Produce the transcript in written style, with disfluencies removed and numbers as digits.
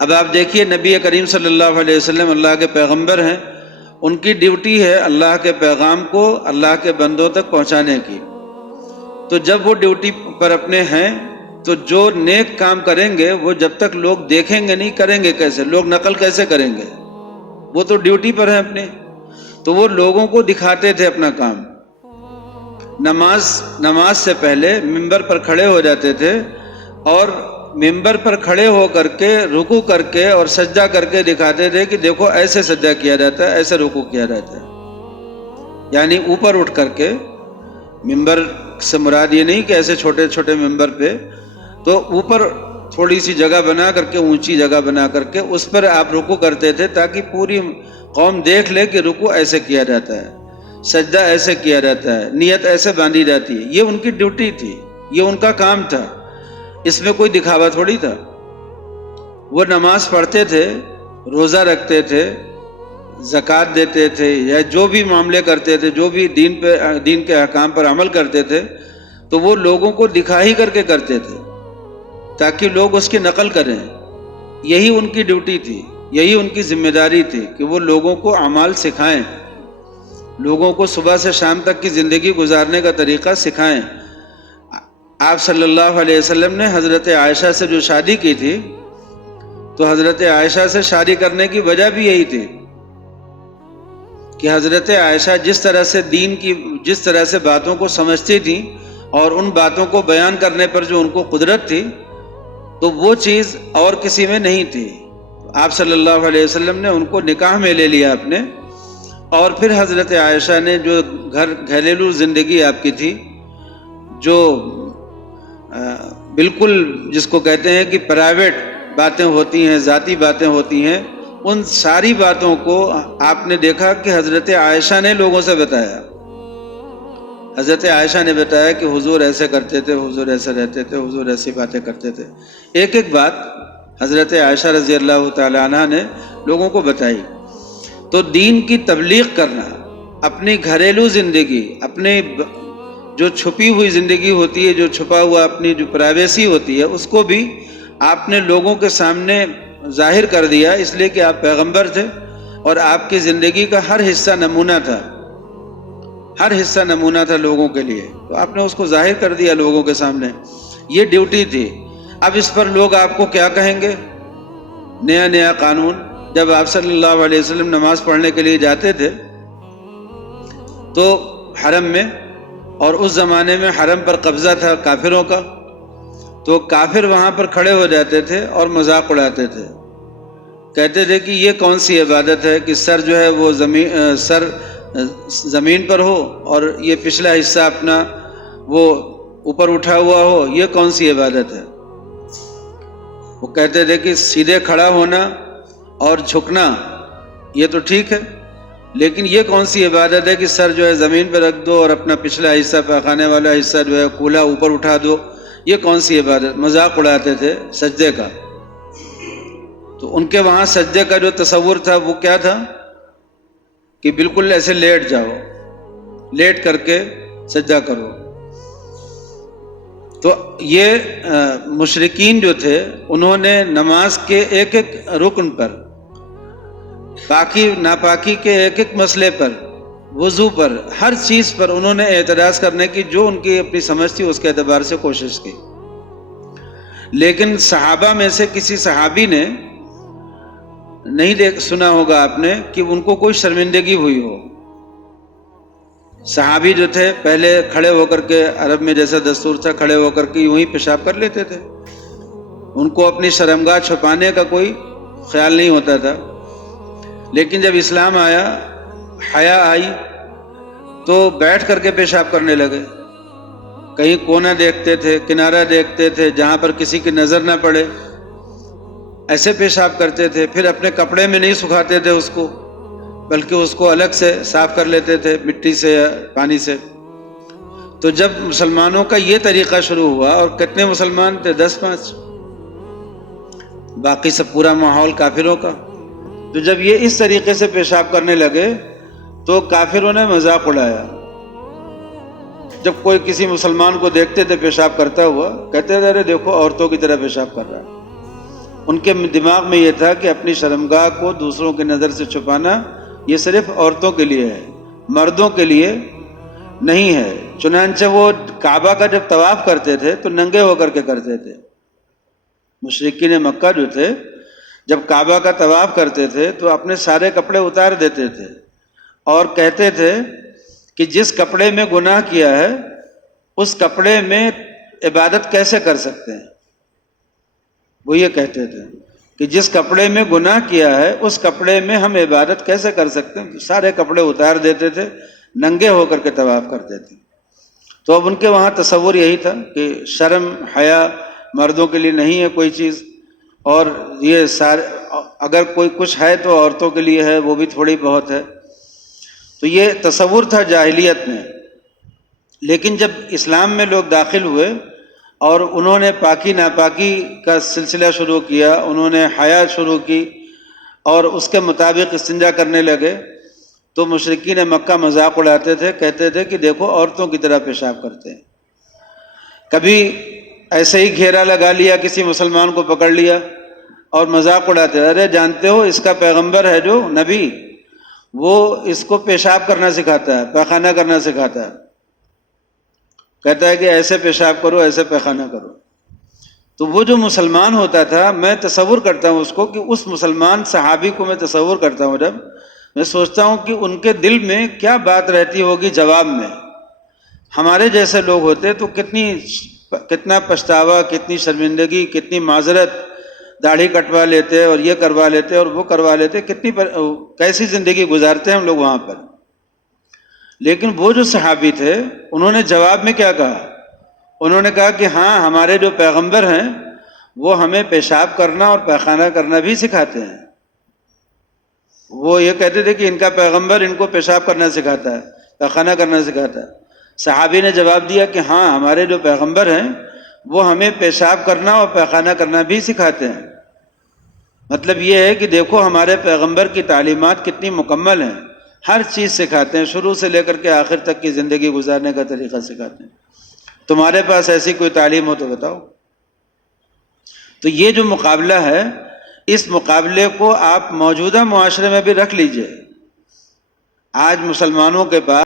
اب آپ دیکھیے نبی کریم صلی اللہ علیہ وسلم اللہ کے پیغمبر ہیں، ان کی ڈیوٹی ہے اللہ کے پیغام کو اللہ کے بندوں تک پہنچانے کی. تو جب وہ ڈیوٹی پر اپنے ہیں تو جو نیک کام کریں گے وہ جب تک لوگ دیکھیں گے نہیں، کریں گے کیسے؟ لوگ نقل کیسے کریں گے؟ وہ تو ڈیوٹی پر ہیں اپنے. تو وہ لوگوں کو دکھاتے تھے اپنا کام. نماز سے پہلے ممبر پر کھڑے ہو جاتے تھے اور ممبر پر کھڑے ہو کر کے رکوع کر کے اور سجدہ کر کے دکھاتے تھے کہ دیکھو ایسے سجدہ کیا جاتا ہے، ایسے رکوع کیا جاتا ہے. یعنی اوپر اٹھ کر کے، ممبر سے مراد یہ نہیں کہ ایسے چھوٹے چھوٹے ممبر پہ، تو اوپر تھوڑی سی جگہ بنا کر کے، اونچی جگہ بنا کر کے اس پر آپ رکوع کرتے تھے تاکہ پوری قوم دیکھ لے کہ رکوع ایسے کیا جاتا ہے، سجدہ ایسے کیا جاتا ہے، نیت ایسے باندھی جاتی ہے. یہ ان کی ڈیوٹی تھی، یہ ان کا کام تھا، اس میں کوئی دکھاوا تھوڑی تھا. وہ نماز پڑھتے تھے، روزہ رکھتے تھے، زکوٰۃ دیتے تھے، یا جو بھی معاملے کرتے تھے، جو بھی دین کے احکام پر عمل کرتے تھے، تو وہ لوگوں کو دکھا ہی کر کے کرتے تھے تاکہ لوگ اس کی نقل کریں. یہی ان کی ڈیوٹی تھی، یہی ان کی ذمہ داری تھی کہ وہ لوگوں کو اعمال سکھائیں، لوگوں کو صبح سے شام تک کی زندگی گزارنے کا طریقہ سکھائیں. آپ صلی اللہ علیہ وسلم نے حضرت عائشہ سے جو شادی کی تھی، تو حضرت عائشہ سے شادی کرنے کی وجہ بھی یہی تھی کہ حضرت عائشہ جس طرح سے باتوں کو سمجھتی تھی اور ان باتوں کو بیان کرنے پر جو ان کو قدرت تھی، تو وہ چیز اور کسی میں نہیں تھی. آپ صلی اللہ علیہ وسلم نے ان کو نکاح میں لے لیا اپنے، اور پھر حضرت عائشہ نے جو گھریلو زندگی آپ کی تھی، جو بالکل جس کو کہتے ہیں کہ پرائیویٹ باتیں ہوتی ہیں، ذاتی باتیں ہوتی ہیں، ان ساری باتوں کو آپ نے دیکھا کہ حضرت عائشہ نے لوگوں سے بتایا. حضرت عائشہ نے بتایا کہ حضور ایسے کرتے تھے، حضور ایسے رہتے تھے، حضور ایسی باتیں کرتے تھے. ایک ایک بات حضرت عائشہ رضی اللہ تعالی عنہ نے لوگوں کو بتائی. تو دین کی تبلیغ کرنا، اپنی گھریلو زندگی، اپنے جو چھپی ہوئی زندگی ہوتی ہے، جو چھپا ہوا اپنی جو پرائیویسی ہوتی ہے، اس کو بھی آپ نے لوگوں کے سامنے ظاہر کر دیا، اس لیے کہ آپ پیغمبر تھے اور آپ کی زندگی کا ہر حصہ نمونہ تھا، ہر حصہ نمونہ تھا لوگوں کے لیے. تو آپ نے اس کو ظاہر کر دیا لوگوں کے سامنے. یہ ڈیوٹی تھی. اب اس پر لوگ آپ کو کیا کہیں گے؟ نیا نیا قانون. جب آپ صلی اللہ علیہ وسلم نماز پڑھنے کے لیے جاتے تھے تو حرم میں، اور اس زمانے میں حرم پر قبضہ تھا کافروں کا، تو کافر وہاں پر کھڑے ہو جاتے تھے اور مذاق اڑاتے تھے. کہتے تھے کہ یہ کون سی عبادت ہے کہ سر جو ہے وہ زمین پر ہو اور یہ پچھلا حصہ اپنا وہ اوپر اٹھا ہوا ہو، یہ کون سی عبادت ہے؟ وہ کہتے تھے کہ سیدھے کھڑا ہونا اور جھکنا یہ تو ٹھیک ہے، لیکن یہ کون سی عبادت ہے کہ سر جو ہے زمین پہ رکھ دو اور اپنا پچھلا حصہ، پاخانے والا حصہ جو ہے کولا اوپر اٹھا دو، یہ کون سی عبادت؟ مذاق اڑاتے تھے سجدے کا. تو ان کے وہاں سجدے کا جو تصور تھا وہ کیا تھا کہ بالکل ایسے لیٹ جاؤ، لیٹ کر کے سجدہ کرو. تو یہ مشرکین جو تھے انہوں نے نماز کے ایک ایک رکن پر، پاکی ناپاکی کے ایک ایک مسئلے پر، وضو پر، ہر چیز پر انہوں نے اعتراض کرنے کی جو ان کی اپنی سمجھ تھی اس کے اعتبار سے کوشش کی. لیکن صحابہ میں سے کسی صحابی نے نہیں سنا ہوگا آپ نے کہ ان کو کوئی شرمندگی ہوئی ہو. صحابی جو تھے پہلے کھڑے ہو کر کے، عرب میں جیسا دستور تھا کھڑے ہو کر کے یوں ہی پیشاب کر لیتے تھے، ان کو اپنی شرمگاہ چھپانے کا کوئی خیال نہیں ہوتا تھا. لیکن جب اسلام آیا، حیا آئی، تو بیٹھ کر کے پیشاب کرنے لگے. کہیں کونا دیکھتے تھے، کنارہ دیکھتے تھے جہاں پر کسی کی نظر نہ پڑے، ایسے پیشاب کرتے تھے. پھر اپنے کپڑے میں نہیں سکھاتے تھے اس کو، بلکہ اس کو الگ سے صاف کر لیتے تھے مٹی سے یا پانی سے. تو جب مسلمانوں کا یہ طریقہ شروع ہوا، اور کتنے مسلمان تھے؟ 10-5، باقی سب پورا ماحول کافروں کا. تو جب یہ اس طریقے سے پیشاب کرنے لگے تو کافروں نے مذاق اڑایا. جب کوئی کسی مسلمان کو دیکھتے تھے پیشاب کرتا ہوا، کہتے تھے ارے دیکھو عورتوں کی طرح پیشاب کر رہا ہے. ان کے دماغ میں یہ تھا کہ اپنی شرمگاہ کو دوسروں کی نظر سے چھپانا یہ صرف عورتوں کے لیے ہے، مردوں کے لیے نہیں ہے۔ چنانچہ وہ کعبہ کا جب طواف کرتے تھے تو ننگے ہو کر کے کرتے تھے۔ مشرکین مکہ جو تھے جب کعبہ کا طواف کرتے تھے تو اپنے سارے کپڑے اتار دیتے تھے اور کہتے تھے کہ جس کپڑے میں گناہ کیا ہے اس کپڑے میں عبادت کیسے کر سکتے ہیں۔ وہ یہ کہتے تھے کہ جس کپڑے میں گناہ کیا ہے اس کپڑے میں ہم عبادت کیسے کر سکتے ہیں۔ سارے کپڑے اتار دیتے تھے، ننگے ہو کر کے طواف کرتے تھے۔ تو اب ان کے وہاں تصور یہی تھا کہ شرم حیا مردوں کے لیے نہیں ہے کوئی چیز، اور یہ سارے اگر کوئی کچھ ہے تو عورتوں کے لیے ہے، وہ بھی تھوڑی بہت ہے۔ تو یہ تصور تھا جاہلیت میں۔ لیکن جب اسلام میں لوگ داخل ہوئے اور انہوں نے پاکی ناپاکی کا سلسلہ شروع کیا، انہوں نے حیا شروع کی اور اس کے مطابق استنجا کرنے لگے، تو مشرکین مکہ مذاق اڑاتے تھے، کہتے تھے کہ دیکھو عورتوں کی طرح پیشاب کرتے ہیں۔ کبھی ایسے ہی گھیرا لگا لیا، کسی مسلمان کو پکڑ لیا اور مذاق اڑاتے ہیں، ارے جانتے ہو اس کا پیغمبر ہے جو نبی، وہ اس کو پیشاب کرنا سکھاتا ہے، پیخانہ کرنا سکھاتا ہے، کہتا ہے کہ ایسے پیشاب کرو، ایسے پیخانہ کرو۔ تو وہ جو مسلمان ہوتا تھا، میں تصور کرتا ہوں اس کو کہ اس مسلمان صحابی کو میں تصور کرتا ہوں، جب میں سوچتا ہوں کہ ان کے دل میں کیا بات رہتی ہوگی جواب میں۔ ہمارے جیسے لوگ ہوتے تو کتنا پچھتاوا، کتنی شرمندگی، کتنی معذرت، داڑھی کٹوا لیتے اور یہ کروا لیتے اور وہ کروا لیتے، کیسی زندگی گزارتے ہیں ہم لوگ وہاں پر۔ لیکن وہ جو صحابی تھے انہوں نے جواب میں کیا کہا؟ انہوں نے کہا کہ ہاں ہمارے جو پیغمبر ہیں وہ ہمیں پیشاب کرنا اور پیخانہ کرنا بھی سکھاتے ہیں۔ وہ یہ کہتے تھے کہ ان کا پیغمبر ان کو پیشاب کرنا سکھاتا ہے، پیخانہ کرنا سکھاتا ہے۔ صحابی نے جواب دیا کہ ہاں ہمارے جو پیغمبر ہیں وہ ہمیں پیشاب کرنا اور پیخانہ کرنا بھی سکھاتے ہیں۔ مطلب یہ ہے کہ دیکھو ہمارے پیغمبر کی تعلیمات کتنی مکمل ہیں، ہر چیز سکھاتے ہیں، شروع سے لے کر کے آخر تک کی زندگی گزارنے کا طریقہ سکھاتے ہیں۔ تمہارے پاس ایسی کوئی تعلیم ہو تو بتاؤ۔ تو یہ جو مقابلہ ہے، اس مقابلے کو آپ موجودہ معاشرے میں بھی رکھ لیجئے۔ آج مسلمانوں کے پاس